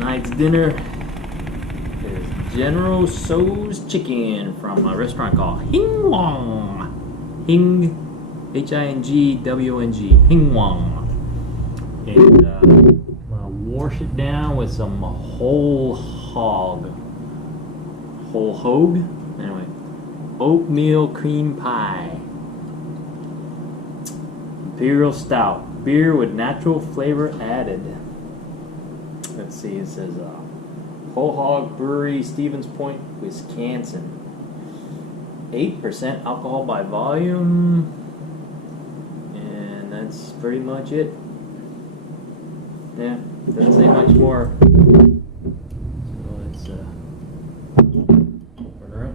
Tonight's dinner is General Tso's chicken from a restaurant called Hing Wong. Hing, H-I-N-G-W-N-G, Hing Wong. And I'm gonna wash it down with some whole hog. Anyway, oatmeal cream pie. Imperial stout, beer with natural flavor added. Let's see, it says Whole Hog Brewery, Stevens Point, Wisconsin. 8% alcohol by volume. And that's pretty much it. Yeah, doesn't say much more. So let's open her up.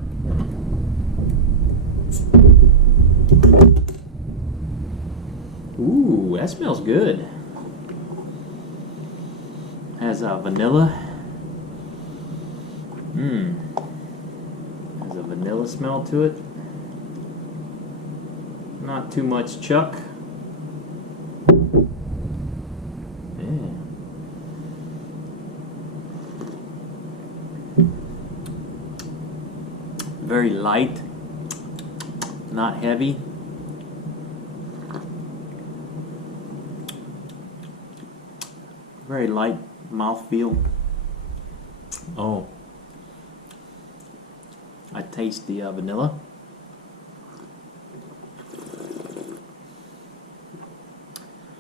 Ooh, that smells good. Has vanilla. Has a vanilla smell to it. Not too much chuck. Yeah. Very light. Not heavy. Very light mouthfeel. Oh, I taste the vanilla.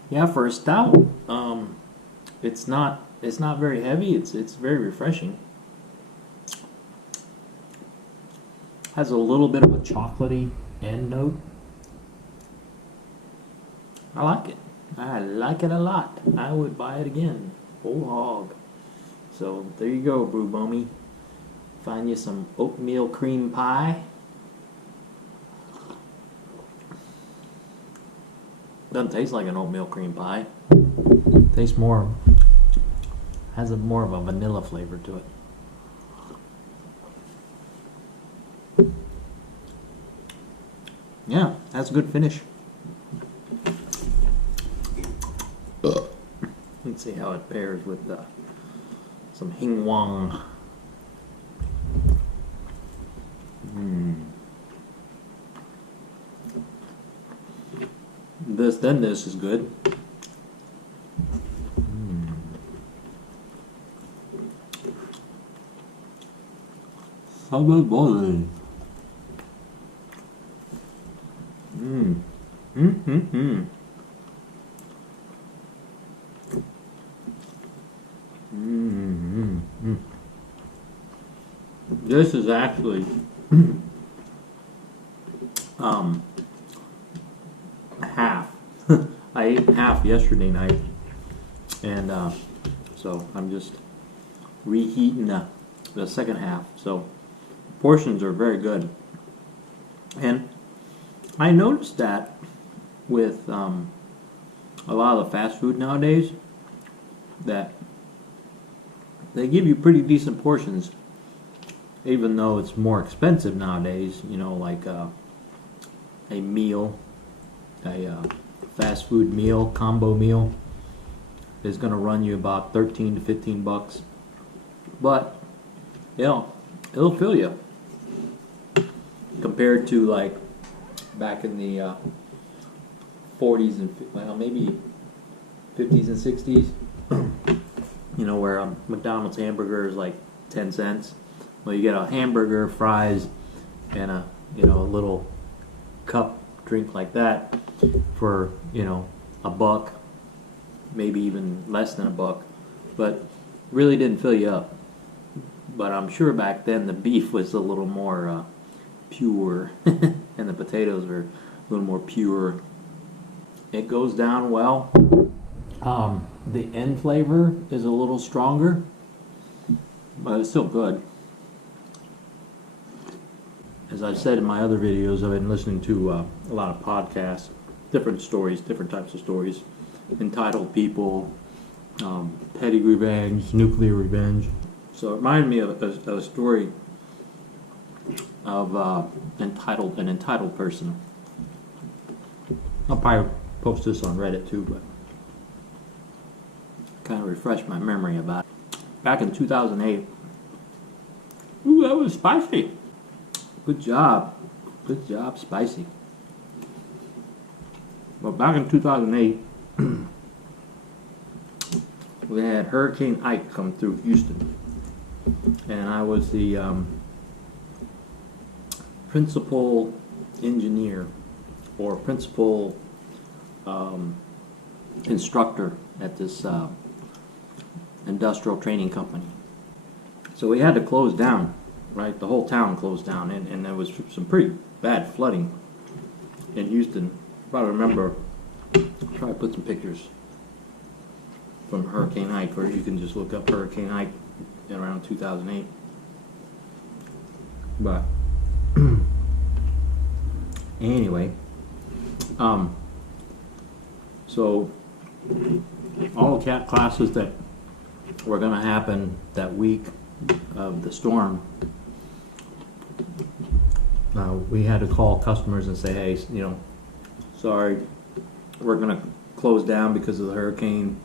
Yeah, for a stout, it's not very heavy. It's very refreshing. Has a little bit of a chocolatey end note. I like it. I like it a lot. I would buy it again. Whole hog. So there you go, brew bummy. Find you some oatmeal cream pie. Doesn't taste like an oatmeal cream pie. Tastes more. Has more of a vanilla flavor to it. Yeah, that's a good finish. Let's see how it pairs with some Hing Wong. This is good. Salad boiling. This is actually half. I ate half yesterday night, and so I'm just reheating the second half. So portions are very good, and I noticed that with a lot of the fast food nowadays, that they give you pretty decent portions, even though it's more expensive nowadays. You know, like a meal, a fast food meal, combo meal is going to run you about 13 to 15 bucks. But, you know, it'll fill you. Compared to like back in the 40s and, well, maybe 50s and 60s, you know, where a McDonald's hamburger is like 10 cents. Well, you get a hamburger, fries, and a little cup drink like that for, a buck, maybe even less than a buck, but really didn't fill you up. But I'm sure back then the beef was a little more pure, and the potatoes were a little more pure. It goes down well. The end flavor is a little stronger, but it's still good. As I've said in my other videos, I've been listening to a lot of podcasts, different stories, different types of stories, entitled people, petty revenge, nuclear revenge. So it reminded me of a story of an entitled person. I'll probably post this on Reddit too, but kind of refresh my memory about it. back in 2008. Ooh, that was spicy. Good job. Good job, spicy. Well, back in 2008, we had Hurricane Ike come through Houston. And I was the principal engineer or principal instructor at this industrial training company. So we had to close down, right? The whole town closed down, and there was some pretty bad flooding in Houston. If I remember, I'll try to put some pictures from Hurricane Ike, or you can just look up Hurricane Ike around 2008. But anyway, so all the classes that were going to happen that week of the storm, we had to call customers and say, hey, sorry, we're going to close down because of the hurricane.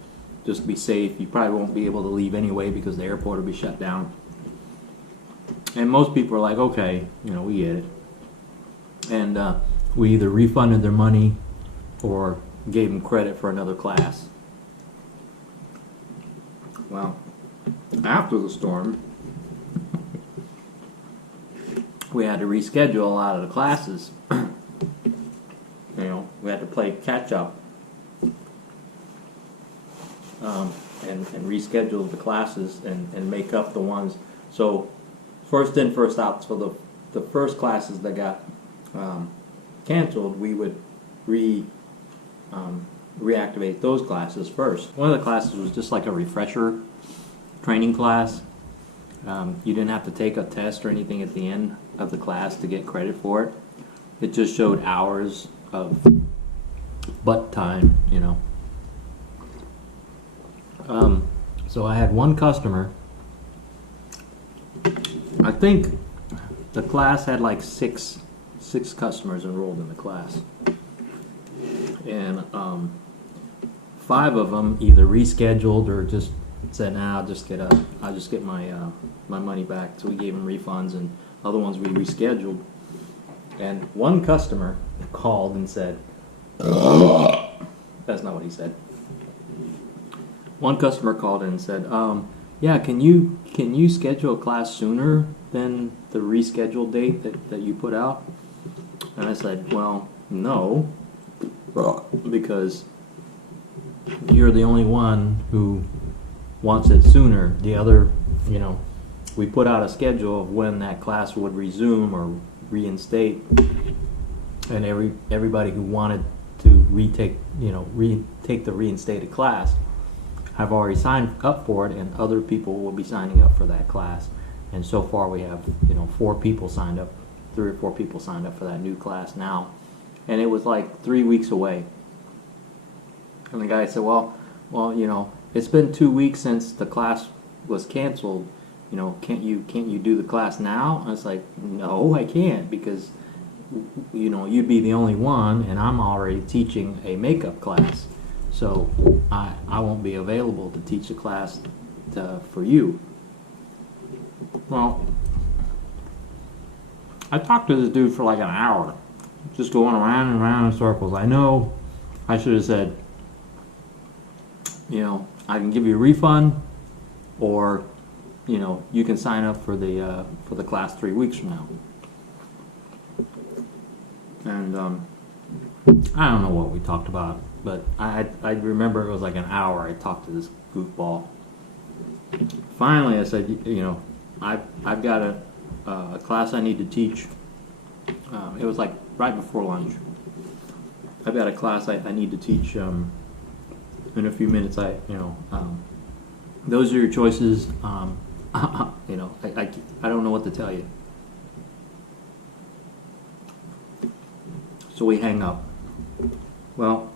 Just be safe. You probably won't be able to leave anyway because the airport will be shut down. And most people are like, okay, we get it. And we either refunded their money or gave them credit for another class. Well, after the storm, we had to reschedule a lot of the classes. We had to play catch up. And reschedule the classes and make up the ones. So first in, first out. So the first classes that got canceled, we would reactivate those classes first. One of the classes was just like a refresher training class. You didn't have to take a test or anything at the end of the class to get credit for it. It just showed hours of butt time, So I had one customer. I think the class had like six customers enrolled in the class, and 5 of them either rescheduled or just said, "Nah, I'll just get my my money back." So we gave them refunds, and other ones we rescheduled. And one customer called and said, "That's not what he said." One customer called in and said, "Yeah, can you schedule a class sooner than the rescheduled date that you put out?" And I said, "Well, no, because you're the only one who wants it sooner. The other, we put out a schedule of when that class would resume or reinstate, and everybody who wanted to retake the reinstated class have already signed up for it, and other people will be signing up for that class. And so far we have 4 people signed up, 3 or 4 people signed up for that new class now, and it was like 3 weeks away." And the guy said, well, it's been 2 weeks since the class was canceled. Can't you do the class now? And I was like, "No, I can't, because you'd be the only one, and I'm already teaching a makeup class. So I won't be available to teach a class for you." Well, I talked to this dude for like an hour, just going around and around in circles. I know I should have said, I can give you a refund, or you can sign up for the class 3 weeks from now. And I don't know what we talked about, but I remember it was like an hour I talked to this goofball. Finally, I said, I've got a class I need to teach. It was like right before lunch. I've got a class I need to teach in a few minutes. Those are your choices. I don't know what to tell you. So we hang up. Well,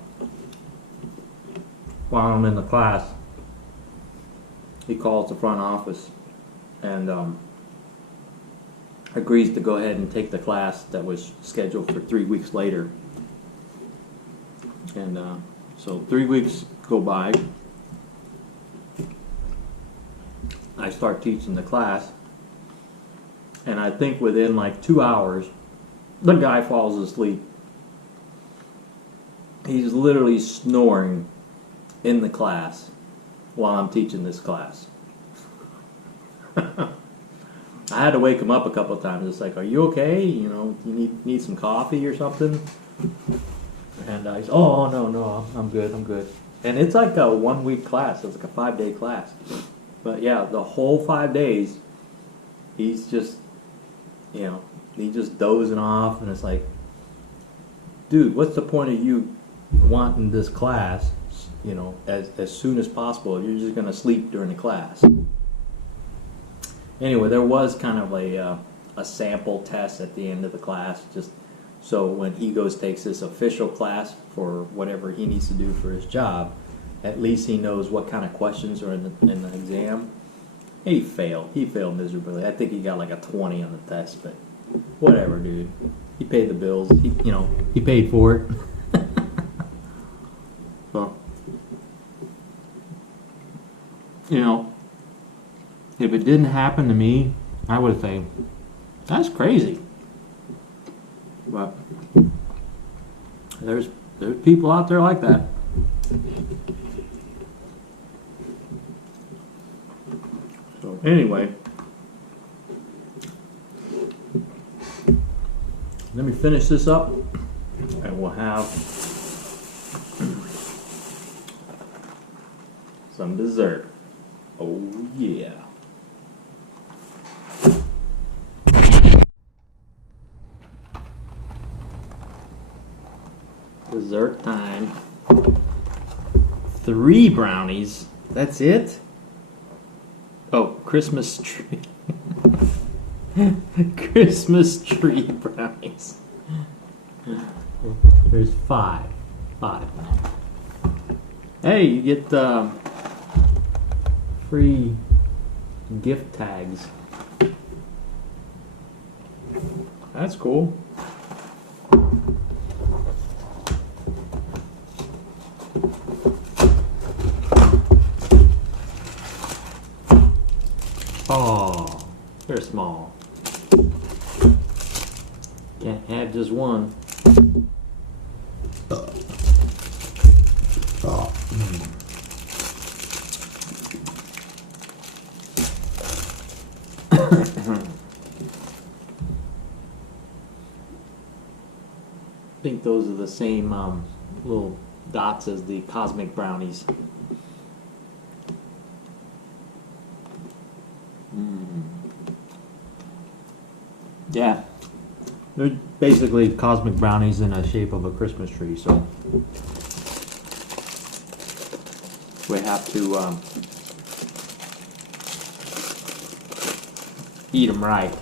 while I'm in the class, he calls the front office and agrees to go ahead and take the class that was scheduled for 3 weeks later. And so 3 weeks go by, I start teaching the class, and I think within like 2 hours, the guy falls asleep. He's literally snoring in the class while I'm teaching this class. I had to wake him up a couple of times. It's like, are you okay? You know, you need some coffee or something? And he's, oh, no, I'm good. And it's like a 1 week class. It's like a 5-day class. But yeah, the whole 5 days, he's just, he's just dozing off. And it's like, dude, what's the point of you wanting this class, as soon as possible if you're just going to sleep during the class? Anyway, there was kind of a sample test at the end of the class, just so when he takes this official class for whatever he needs to do for his job, at least he knows what kind of questions are in the exam. He failed miserably. I think he got like a 20 on the test, but whatever, dude. He paid the bills. He paid for it. So, if it didn't happen to me, I would say, that's crazy. But there's people out there like that. So anyway, let me finish this up, and we'll have some dessert. Oh yeah. Dessert time. 3 brownies. That's it? Oh, Christmas tree. Christmas tree brownies. There's 5. 5. Hey, you get free gift tags. That's cool. Oh, they're small. Can't have just one. I think those are the same little dots as the cosmic brownies. Yeah, they're basically cosmic brownies in the shape of a Christmas tree, so we have to eat them right.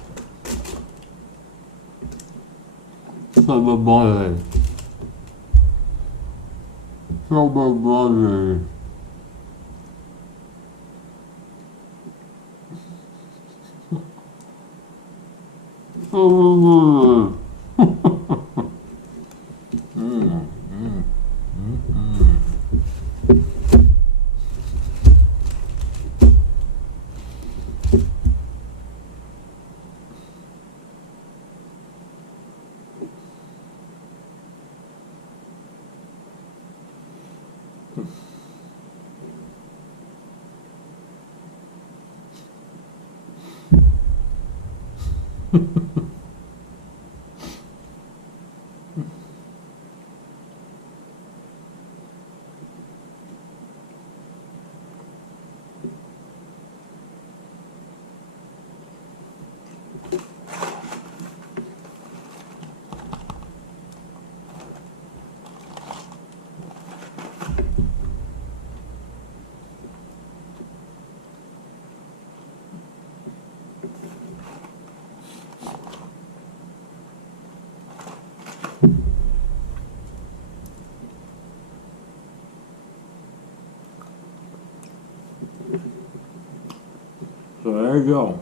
So there you go.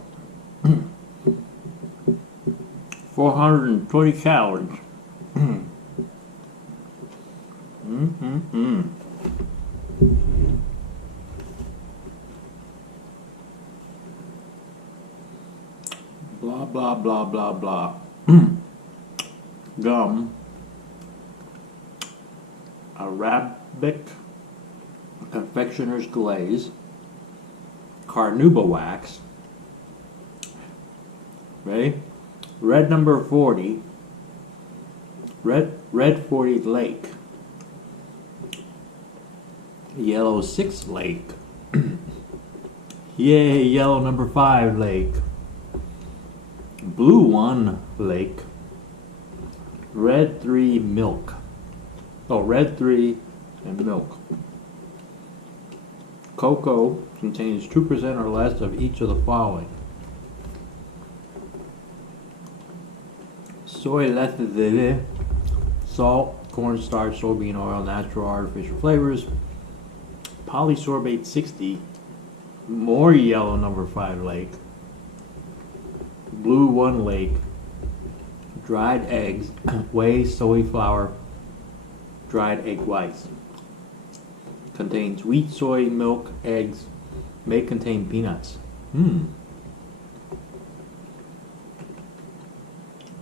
420 calories. blah blah blah blah blah. Gum, Arabic confectioner's glaze, carnauba wax. Ready? Red number 40. Red 40 Lake. Yellow 6 Lake. Yay, yellow number 5 Lake. Blue 1 Lake. Red 3 Milk. Oh, red 3 and milk. Cocoa contains 2% or less of each of the following. Soy lecithin, salt, cornstarch, soybean oil, natural artificial flavors, polysorbate 60, more yellow number 5 Lake, blue 1 Lake, dried eggs, whey, soy flour, dried egg whites. Contains wheat, soy, milk, eggs, may contain peanuts.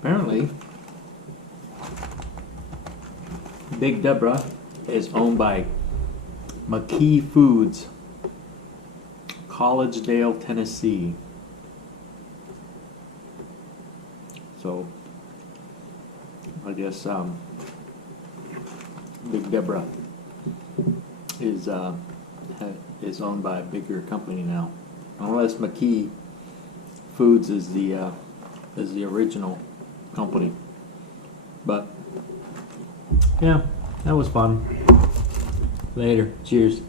Apparently, Big Deborah is owned by McKee Foods, Collegedale, Tennessee. So, I guess Big Deborah is owned by a bigger company now, unless McKee Foods is the original company. But yeah, that was fun. Later. Cheers.